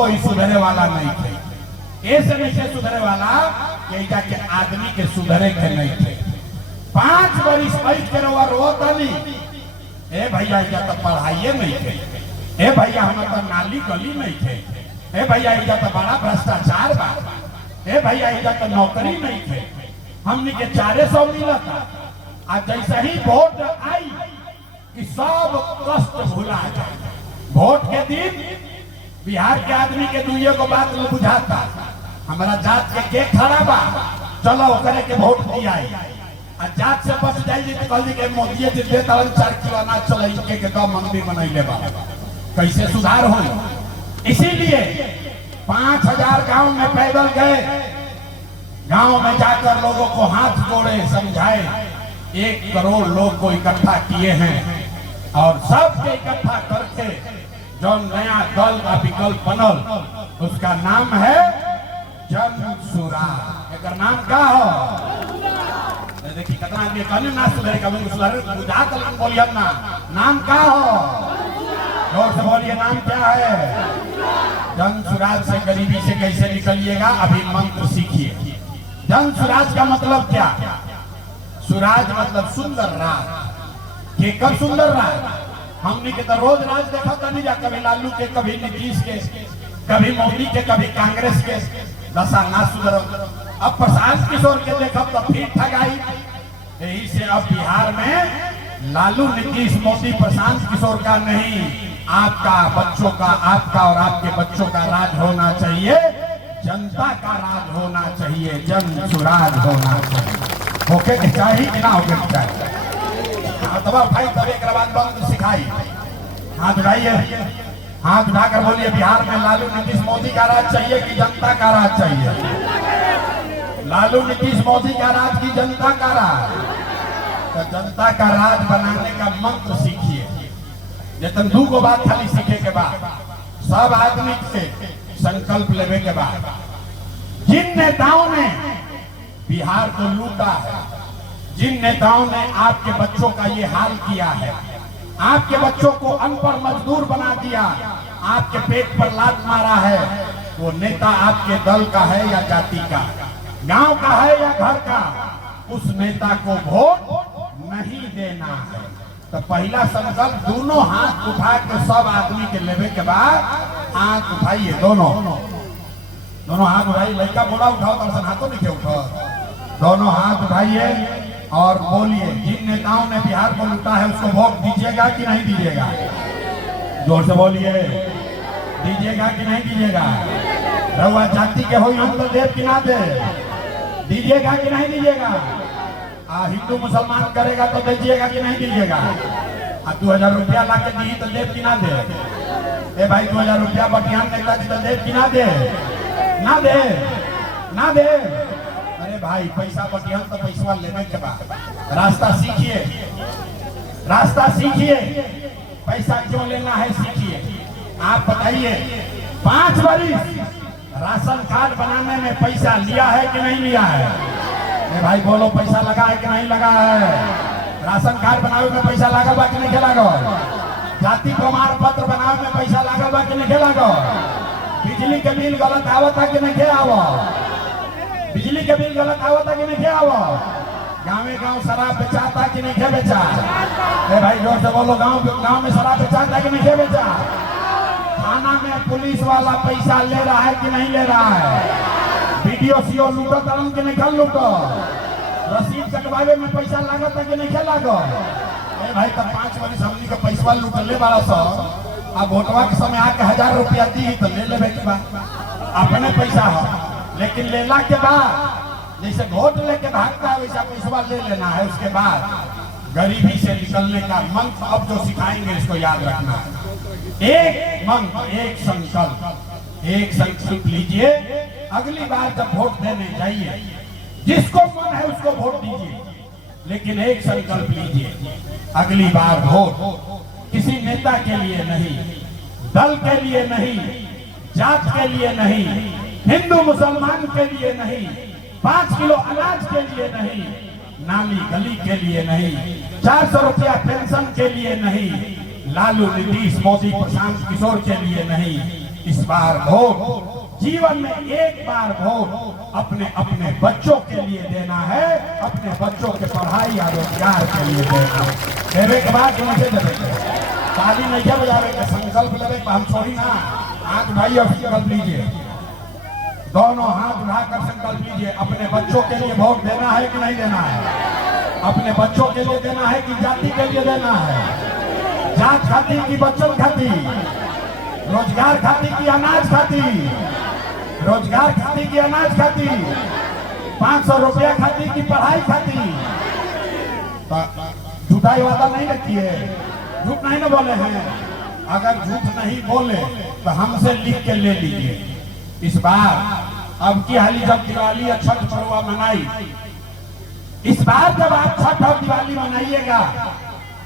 तबो ही सुधरे वाला नहीं थे। ऐसे नहीं थे सुधरे वाला के आदमी के सुधरे के नहीं थे। 5 वर्ष बैठ के रोता नहीं, ए भैया तो पढ़ाइए नहीं थे, ए भैया हम तो नाली गली नहीं थे, ए भैया तो बड़ा भ्रष्टाचार बा, ए भैया तो नौकरी नहीं थे, हमने के 400 मिला था। आज जैसे ही वोट आई कि सब कष्ट भुला जाए। वोट के दिन बिहार के आदमी के दुनिया को बात बुझाता, हमारा जात के खड़ा बा, चलो करे के वोट दिया। जात से बच जाइए तो कल के मोदी जी देता 4 किलो अनाज चल के दम मंदिर बनैले बा, कैसे सुधार हो। इसीलिए 5000 गांव में पैदल गए, गांव में जाकर लोगों को हाथ जोड़े समझाए। 1 करोड़ लोग को इकट्ठा किए हैं और सबके इकट्ठा करके जो नया दल का विकल्प बनल उसका नाम है जन सुराज। एक नाम क्या हो देखिए, कितना आदमी कहने ना सुधरे कभी सुधरे बुझा कर बोलिए ना, नाम क्या हो, जोर से बोलिए नाम क्या है। जन सुराज से गरीबी से कैसे निकलिएगा, अभी मंत्र सीखिए। जन सुराज का मतलब क्या, सुराज मतलब सुंदर राज। के कब सुंदर राज, हमने के तो रोज राज देखा था नहीं जा, कभी लालू के, कभी नीतीश के, कभी मोदी के, कभी कांग्रेस के, दशा ना सुधर। अब प्रशांत किशोर के देखा तो फिर ठगाई। यही से अब बिहार में लालू, नीतीश, मोदी, प्रशांत किशोर का नहीं, आपका, बच्चों का, आपका और आपके बच्चों का राज होना चाहिए। जनता का राज होना चाहिए, जन सुराज होना चाहिए। होके के चाहिए कि ना होके के चाहिए। दबा उठाई तब एक बाद बंद सिखाई। हाथ उठाइए, हाथ उठाकर बोलिए बिहार में लालू, नीतीश, मोदी का राज चाहिए कि जनता का राज चाहिए। लालू, नीतीश, मोदी का राज की जनता का राज। तो जनता का राज बनाने का मंत्र सीखिए। जतन 2 गो बात खाली सीखे के बाद सब आदमी से संकल्प लेवे के बाद, जिन नेताओं ने बिहार को लूटा है, जिन नेताओं ने आपके बच्चों का ये हाल किया है, आपके बच्चों को अनपढ़ मजदूर बना दिया, आपके पेट पर लात मारा है, वो नेता आपके दल का है या जाति का, गांव का है या घर का, उस नेता को वोट नहीं देना है। तो पहला संकल्प दोनों हाथ उठा के सब आदमी के लेवे के बाद हाथ उठाइए, दोनों हाथ उठाइए। लड़का बोला उठाओ, दर्शन हाथों नहीं उठाओ, दोनों हाथ उठाइए और बोलिए जिन नेताओं ने बिहार को लूटा है उसको वोट दीजिएगा कि नहीं दीजिएगा। जोर से बोलिए, दीजिएगा कि नहीं दीजिएगा। रहुआ जाति के हो हम तो देव कि ना दे, दीजिएगा कि नहीं दीजिएगा। हिंदू मुसलमान करेगा तो दीजिएगा कि नहीं दीजिएगा। 2000 रुपया ला के दी तो देव कि ना दे। ए भाई 2000 रुपया बटियान नेता जी तो देव कि ना दे, ना दे, ना दे। अरे भाई पैसा बटियान तो पैसा लेने के बाद रास्ता सीखिए, रास्ता सीखिए, पैसा क्यों लेना है सीखिए। आप बताइए 5 वर्ष राशन कार्ड बनाने में पैसा लिया है कि नहीं लिया है। भाई बोलो पैसा लगा है कि नहीं लगा है। राशन कार्ड बनावे में पैसा लगा बा कि नहीं लगा। जाति प्रमाण पत्र बनावे में पैसा लगा बा कि नहीं लगा। बिजली के बिल गलत आवता कि नहीं आवा, बिजली के बिल गलत आवता कि नहीं आवा। गाँव गाँव शराब बेचाता कि नहीं बेचा। भाई जोर से बोलो, गाँव में शराब बेचाता कि नहीं बेचा। थाना में पुलिस वाला पैसा ले रहा है कि नहीं ले रहा है। वीडियो सीओ लूटो तरम के नहीं लूटो। रसीद कटवावे में पैसा लागत है कि नहीं लागत। भाई तब 5 वर्ष हमनी का पैसा लूटले बारा सौ, अब वोटवा के समय आके 1000 रुपया दी तो ले लेवे के बाद अपने पैसा हो। लेकिन लेला के बाद जैसे वोट लेके भागता है वैसा पैसा ले लेना है। उसके बाद गरीबी से निकलने का मंत्र अब जो सिखाएंगे इसको याद रखना है। एक मंत्र, एक संकल्प, एक संकल्प लीजिए। अगली बार जब वोट देने जाइए जिसको मन है उसको वोट दीजिए, लेकिन एक संकल्प लीजिए, अगली बार वोट किसी नेता के लिए नहीं, दल के लिए नहीं, जात के लिए नहीं, हिंदू मुसलमान के लिए नहीं, 5 किलो अनाज के लिए नहीं, नाली गली के लिए नहीं, 400 रुपया पेंशन के लिए नहीं, लालू, नीतीश, मोदी, प्रशांत किशोर के लिए नहीं, इस बार वोट जीवन में एक बार वोट अपने अपने बच्चों के लिए देना है, अपने बच्चों के पढ़ाई और रोजगार के लिए देना है। देवे के बाद मुझे देवे ताली नहीं क्या बजावे के संकल्प लेवे हम छोड़ी ना। हाथ भाई और संकल्प लीजिए, दोनों हाथ उठाकर संकल्प लीजिए। अपने बच्चों के लिए वोट देना है कि नहीं देना है? अपने बच्चों के लिए देना है कि जाति के लिए देना है? जात खातिर की बच्चों खातिर, रोजगार खातिर की अनाज खातिर, रोजगार खातिर की अनाज खातिर, 500 रुपया खातिर की पढ़ाई खातिर। झूठाई वादा नहीं रखी है, झूठ नहीं ना बोले हैं। अगर झूठ नहीं बोले तो हमसे लिख के ले लीजिए। इस बार अब की हाली जब दिवाली और छठ पर्व मनाई, इस बार जब आप छठ और दिवाली मनाइएगा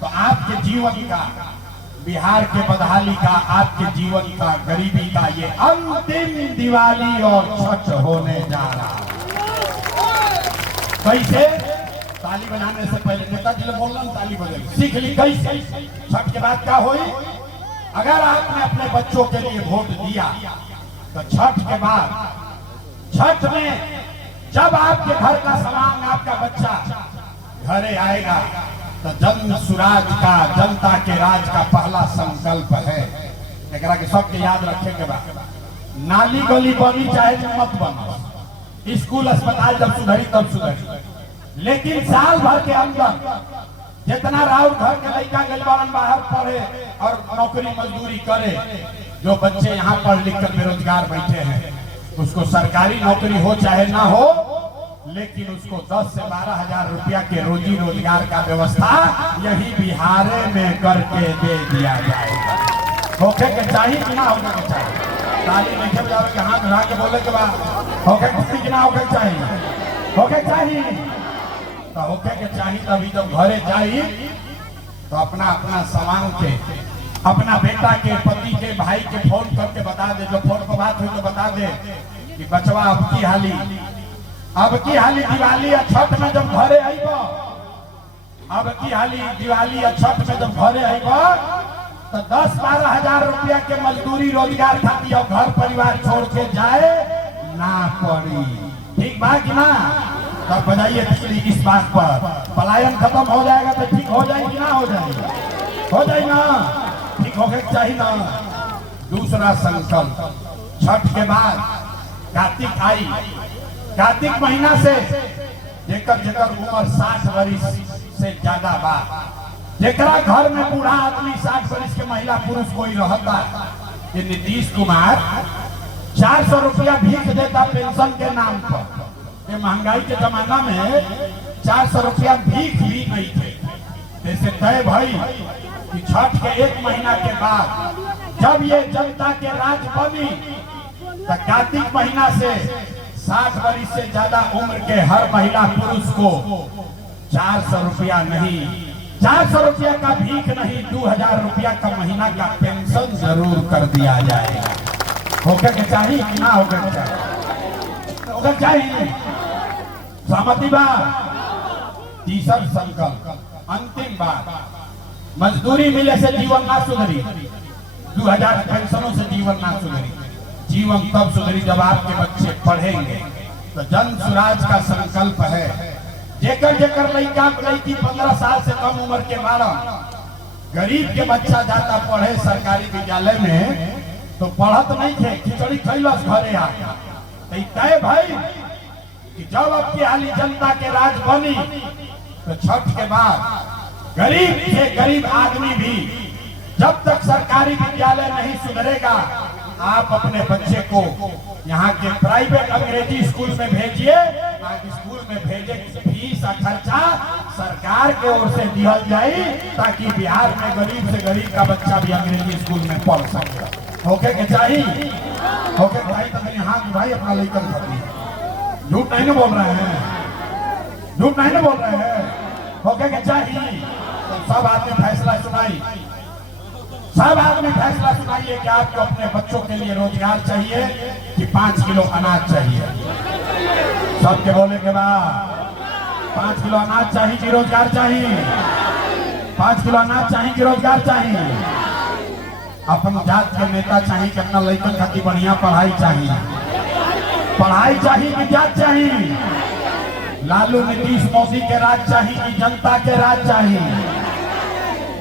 तो आपके जीवन का, बिहार के बदहाली का, आपके जीवन का, गरीबी का ये अंतिम दिवाली और छठ होने जा रहा है। कैसे? ताली बजाने से पहले नेताजी ने बोलना ताली बजाई सीख ली। कैसे? छठ के बाद क्या हुई? अगर आपने अपने बच्चों के लिए वोट दिया तो छठ के बाद, छठ में जब आपके घर का सामान, आपका बच्चा घरे आएगा तो जन सुराज का, जनता के राज का पहला संकल्प है एकरा के सबके याद रखे के बाद। नाली गली बनी चाहे मत बनो, स्कूल अस्पताल जब सुधरी तब सुधरी, लेकिन साल भर के अंदर जितना राउर घर के लड़का गलबारन बाहर पढ़े और नौकरी मजदूरी करे, जो बच्चे यहाँ पढ़ लिख कर बेरोजगार बैठे हैं, उसको सरकारी नौकरी हो चाहे ना हो, लेकिन उसको 10 से 12 हजार रुपया के रोजी रोजगार का व्यवस्था यही बिहार में करके दे दिया जाएगा। होके के चाहिए कि ना होके के चाहिए? ताली नहीं बजावे के हाथ उठा के बोले के बाद होके कि ना होके चाहिए? होके चाहिए तो होके के चाहिए। तभी जब घरे जाई तो अपना अपना सामान के, अपना बेटा के, पति के, भाई के फोन करके बता दे, जो फोन पर बात हुई तो बता दे कि बचवा अब की हाली दिवाली या छठ में जब घरे आईबो, अब की हाली दिवाली या छठ में जब घरे आईबो तो 10-12 हजार रुपया के मजदूरी रोजगार खातिर और घर परिवार छोड़ के जाए ना पड़ी। ठीक बात कि ना? तब बजाइए तिकड़ी इस बात पर। पलायन खत्म हो जाएगा तो ठीक हो जाएगी ना? हो जाएगी, हो जाए ना? ठीक होके चाहिए ना? दूसरा संकल्प, छठ के बाद कार्तिक आई। कार्तिक महीना से जेकर उम्र 60 वर्ष से ज्यादा बा, जेकरा घर में बूढ़ा आदमी 60 वर्ष के महिला पुरुष कोई रहता है, ये नीतीश कुमार 400 रुपया भीख देता पेंशन के नाम पर। ये महंगाई के जमाना में 400 रुपया भीख भी नहीं थे। जैसे तय भाई कि छठ के 1 महीना के बाद जब ये जनता के राज बनी तो कार्तिक महीना से 60 वर्ष से ज्यादा उम्र के हर महिला पुरुष को 400 रुपया नहीं, 400 रुपया का भीख नहीं, 2000 रुपया का महीना का पेंशन जरूर कर दिया जाएगा। होकर के चाहिए कि ना होकर चाहिए? होकर चाहिए। सहमति बात। तीसरा संकल्प, अंतिम बात, मजदूरी मिले से जीवन ना सुधरी, 2000 पेंशनों से जीवन ना सुधरी। जीवन तब सुधरी जब आपके बच्चे पढ़ेंगे। तो जन सुराज का संकल्प है, जेकर जेकर लड़का लड़की 15 साल से कम उम्र के बारह, गरीब के बच्चा जाता पढ़े सरकारी विद्यालय में तो पढ़त नहीं थे, खिचड़ी खैलस घरे आके। तय भाई कि जब अब की हाली जनता के राज बनी तो छठ के बाद गरीब से गरीब आदमी भी, जब तक सरकारी विद्यालय नहीं सुधरेगा, आप अपने बच्चे को यहाँ के प्राइवेट अंग्रेजी स्कूल में भेजिए। स्कूल में भेजे फीस और खर्चा सरकार के ओर से दिया जाए, ताकि बिहार में गरीब से गरीब का बच्चा भी अंग्रेजी स्कूल में पढ़ सके। होके के चाहिए? होके भाई तो यहाँ भाई अपना लेकर झूठ नहीं ना बोल रहे हैं, झूठ नहीं ना बोल रहे हैं। होके के चाहिए? तो सब आदमी फैसला सुनाई, सब आदमी फैसला सुनाइए कि आपको अपने बच्चों के लिए रोजगार चाहिए कि 5 किलो अनाज चाहिए। सबके बोले के बाद 5 किलो अनाज चाहिए कि रोजगार चाहिए? 5 किलो अनाज चाहिए कि रोजगार चाहिए? अपन जात के नेता चाहिए कि अपना लड़कन खातिर बढ़िया पढ़ाई चाहिए, पढ़ाई चाहिए कि जात चाहिए? लालू नीतीश मोदी के राज चाहिए कि जनता के राज चाहिए?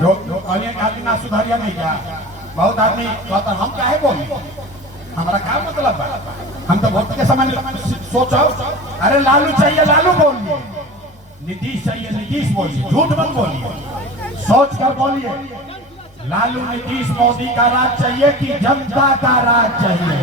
जो आदमी ना सुधारिया नहीं जा, बहुत आदमी कहता हम काहे बोली, हमारा क्या मतलब है? हम तो वोट के समय सोचो, अरे लालू चाहिए लालू बोलिए, नीतीश चाहिए नीतीश बोलिए, झूठ मत बोलिए, सोच कर बोलिए। लालू नीतीश मोदी का राज चाहिए कि जनता का राज चाहिए?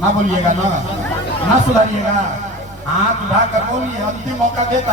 ना बोलिएगा ना सुधारिएगा, हाथ उठाकर बोलिए, अंतिम मौका देता